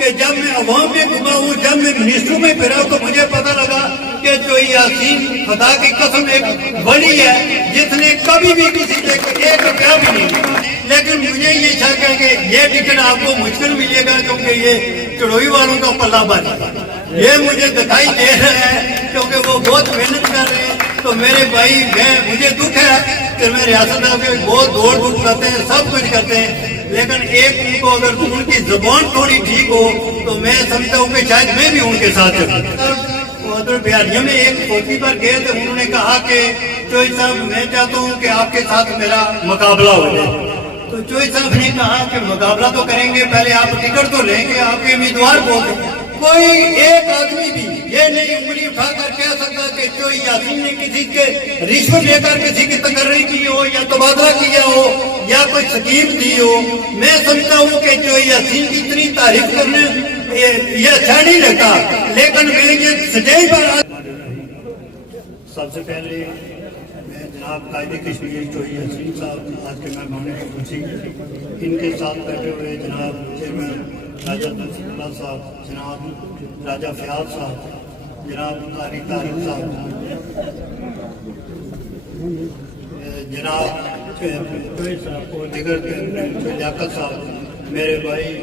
کہ جب میں عوام میں گھما ہوں، جب میں منسٹروں میں پھرا تو مجھے پتہ لگا کہ جو یاسین خدا کی قسم ایک ولی ہے جس نے کبھی بھی کسی سے ایک روپیہ بھی نہیں دیا، لیکن مجھے یہ شک ہے کہ یہ ٹکٹ آپ کو مشکل ملے گا کیونکہ یہ چڑوئی والوں کا پلہ بن یہ مجھے دکھائی دے رہا ہے کیونکہ وہ بہت محنت کر رہے ہیں۔ تو میرے بھائی مجھے دکھ ہے کہ میں ریاست میں بہت دوڑ دھوپ کرتے ہیں، سب کچھ کرتے ہیں، لیکن ایک ان کو اگر ان کی زبان تھوڑی ٹھیک ہو تو میں سمجھتا ہوں کہ شاید میں بھی ان کے ساتھ چلوں۔ ادھر بہاریوں میں ایک فوجی پر گئے تو انہوں نے کہا کہ چوئی صاحب میں چاہتا ہوں کہ آپ کے ساتھ میرا مقابلہ ہو جائے۔ تو چوئی صاحب نے کہا کہ مقابلہ تو کریں گے، پہلے آپ ٹکٹ تو لیں گے، آپ کے امیدوار بول دیں۔ کوئی ایک آدمی بھی یہ نہیں انگلی اٹھا کر کہہ سکتا کہ چوئی یاسین نے کسی کے رشوت لے کر کسی کی تقرری کی ہو یا تبادلہ کیا ہو یا کوئی سکیم دی ہو۔ میں سمجھتا ہوں کہ چوئی یاسین کی اتنی تعریف کرنے یہ اچھا نہیں لگتا، لیکن میں یہ سٹیج پر سب سے پہلے میں جناب قائد کشمیر چوئی یاسین صاحب آج کے مہمان خصوصی ان کے ساتھ بیٹھے ہوئے جناب چیئرمین راجہ تنسیب اللہ صاحب، جناب راجہ فیاض صاحب، جناب قاری طارق صاحب، جناب چوئی صاحب اور دیگر لیاقت صاحب، میرے بھائی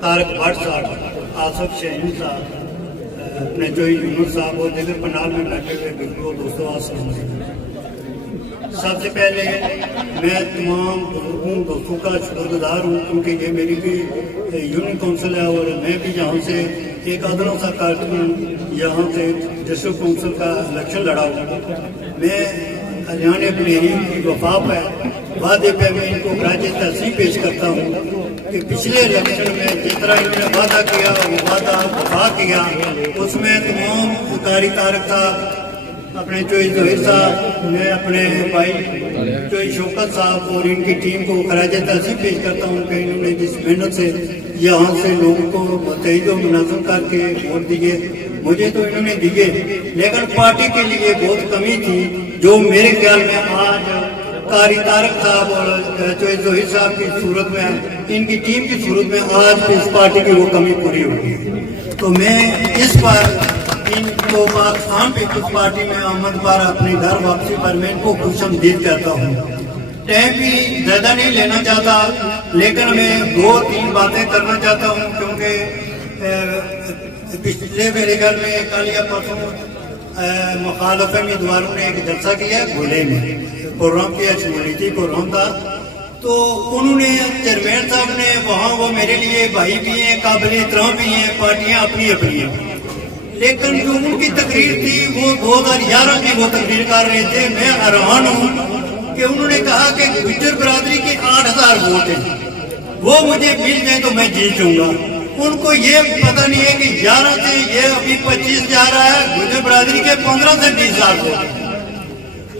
طارق بھٹ صاحب، آصف شاہین صاحب، اپنے چوئی یونس صاحب اور دیگر پنڈال میں بیٹھے ہوئے بزرگوں دوستوں السلام علیکم۔ سب سے پہلے میں تمام بزرگوں دوستوں کا شکر گزار ہوں کیونکہ یہ میری بھی یونین کونسل ہے اور میں بھی یہاں سے ایک عدل سا کارکن یہاں سے ڈسٹرکٹ کونسل کا الیکشن لڑا ہوں۔ میں ہریانہ پنیری کی وفا پہ وعدے پہ میں ان کو خراج تحسین پیش کرتا ہوں کہ پچھلے الیکشن میں جس طرح انہوں نے وعدہ کیا وہ وعدہ وفا کیا، اس میں تمام قاری طارق صاحب، اپنے چوئی ظہیر صاحب، میں اپنے بھائی چوئی شوکت صاحب اور ان کی ٹیم کو خراج تحسین پیش کرتا ہوں کہ انہوں نے جس محنت سے یہاں سے لوگوں کو متحد و منظم کر کے ووٹ دیے، مجھے تو انہوں نے دیے لیکن پارٹی کے لیے بہت کمی تھی جو میرے خیال میں آج قاری طارق صاحب اور چوئی ظہیر صاحب کی صورت میں، ان کی ٹیم کی صورت میں آج اس پارٹی کی وہ کمی پوری ہوگی۔ تو میں اس پر ان کو پاکستان پیپلز پارٹی میں آمد پر اپنے گھر واپسی پر میں ان کو خوش آمدید کہتا ہوں۔ ٹائم بھی زیادہ نہیں لینا چاہتا لیکن میں 2-3 باتیں کرنا چاہتا ہوں کیونکہ پچھلے میرے گھر میں کل یا پرسوں مخالف امیدواروں نے ایک جلسہ کیا گھولے میں، پروگرام کیا، شمولیتی پروگرام تھا، تو انہوں نے چیئرمین صاحب نے وہاں وہ میرے لیے بھائی بھی ہیں، قابل احترام بھی ہیں، پارٹیاں اپنی اپنی ہیں، لیکن جو ان کی تقریر تھی وہ 2011 کی وہ تقریر کر رہے تھے۔ میں حیران ہوں کہ انہوں نے کہا کہ گجر برادری کے 8000 ووٹ ہیں، وہ مجھے مل جائیں تو میں جیت جاؤں گا۔ ان کو یہ پتہ نہیں ہے کہ 11 سے یہ ابھی 25 جا رہا ہے، گجر برادری کے 15 سے 20,000 ووٹ۔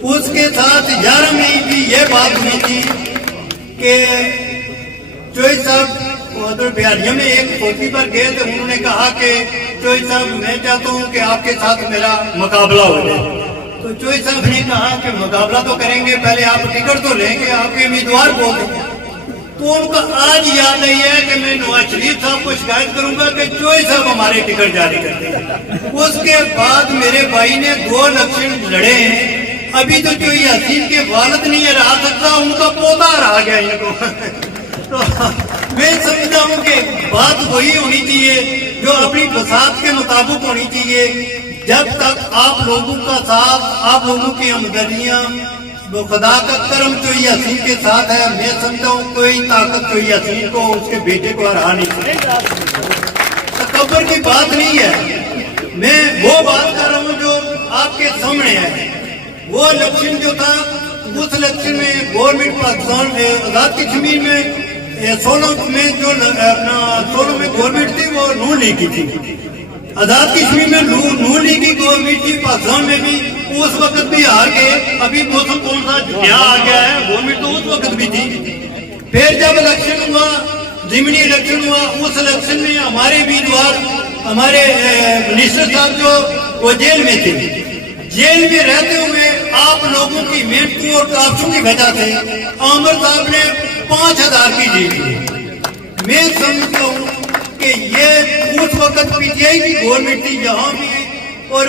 اس کے ساتھ 11 میں بھی یہ بات ہوئی تھی کہ چوئی صاحب ادھر بہاریوں میں ایک فوجی پر گئے تو انہوں نے کہا کہ چوئی صاحب میں چاہتا ہوں کہ آپ کے ساتھ میرا مقابلہ ہو جائے۔ تو چوئی صاحب نے کہا کہ مقابلہ تو کریں گے، پہلے آپ ٹکٹ تو لیں گے، آپ کے امیدوار بول دیں۔ تو ان کا آج یاد نہیں ہے کہ میں نواز شریف صاحب کو شکایت کروں گا کہ چوئی صاحب ہمارے ٹکٹ جاری کرتے ہیں۔ اس کے بعد میرے بھائی نے 2 الیکشن لڑے ہیں، ابھی تو چوئی یاسین کے والد نہیں رہا سکتا، ان کا پوتا رہا گیا ان کو۔ تو میں سمجھتا ہوں کہ بات وہی ہونی چاہیے جو اپنی فساد کے مطابق ہونی چاہیے۔ جب تک آپ لوگوں کا ساتھ، آپ لوگوں کی ہمدردیاں، وہ خدا کا کرم چوئی یاسین کے ساتھ ہے، میں سمجھتا ہوں کوئی طاقت چوئی یاسین کو اس کے بیٹے کو ہرا نہیں سکتی۔ تکبر کی بات نہیں ہے، میں وہ بات کر رہا ہوں جو آپ کے سامنے ہے۔ وہ الیکشن جو تھا اس الیکشن میں گورنمنٹ پاکستان میں آزاد کشمیر میں 16 میں جو اپنا 16 میں گورنمنٹ تھی وہ نون لیگ کی تھی، آزاد کشمیر میں نون لیگ کی گورنمنٹ تھی، پاکستان میں بھی اس وقت بھی ہار گئے۔ ابھی موسم کون سا نیا آ گیا ہے، گورنمنٹ تو اس وقت بھی تھی۔ پھر جب الیکشن ہوا، ضمنی الیکشن ہوا، اس الیکشن میں ہمارے امیدوار، ہمارے منسٹر صاحب جو وہ جیل میں تھے، جیل میں رہتے ہوئے آپ لوگوں کی محنت اور کاوشوں کی وجہ سے عامر صاحب نے 5000 کی جیت لی۔ میں سمجھتا ہوں کہ کہ یہ اس وقت پی ٹی آئی کی گورنمنٹ تھی یہاں بھی اور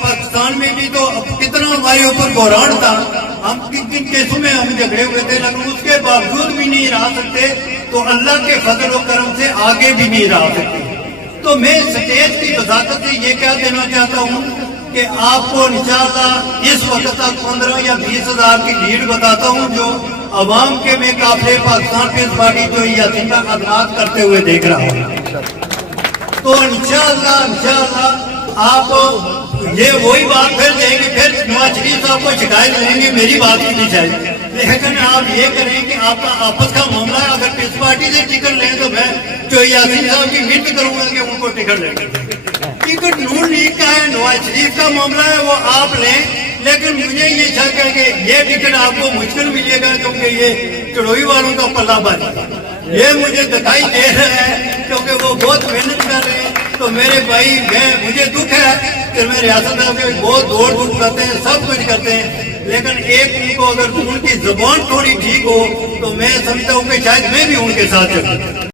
پاکستان میں بھی، تو کتنا ہمارے اوپر بحران تھا، ہم کن کن کیسوں میں ہم جھگڑے ہوئے تھے، لیکن اس کے باوجود بھی نہیں رہ سکتے، تو اللہ کے فضل و کرم سے آگے بھی نہیں رہ سکتے۔ تو میں اسٹیج کی وضاحت سے یہ کیا دینا چاہتا ہوں کہ آپ کو انشاءاللہ اس وقت تک 15 یا 20 ہزار کی لیڈ بتاتا ہوں جو عوام کے میں قافلے پاکستان پیپلز پارٹی جو یاسین کا خدمات کرتے ہوئے دیکھ رہا ہوں۔ تو انشاءاللہ آپ یہ وہی بات پھر دیں گے، پھر نواز شریف صاحب کو شکایت لیں گے میری بات کی نہیں چاہیے، لیکن آپ یہ کریں کہ آپ کا آپس کا معاملہ ہے، اگر پیپلز پارٹی سے ٹکٹ لیں تو میں جو یاسین صاحب کی منت کروں گا کہ ان کو ٹکٹ لیں گے۔ ٹکٹ نون لیگ کا ہے، نواز شریف کا معاملہ ہے، وہ آپ لیں، لیکن مجھے یہ شک ہے کہ یہ ٹکٹ آپ کو مشکل ملے گا، کیونکہ یہ چڑوئی والوں کا پلہ بازی یہ مجھے دکھائی دے رہا ہے، کیونکہ وہ بہت محنت کر رہے ہیں۔ تو میرے بھائی مجھے دکھ ہے کہ میں ریاست میں بہت دوڑ دھوپ کرتے ہیں، سب کچھ کرتے ہیں، لیکن ایک ان کو اگر ان کی زبان تھوڑی ٹھیک ہو تو میں سمجھتا ہوں کہ شاید میں بھی ان کے ساتھ چلوں۔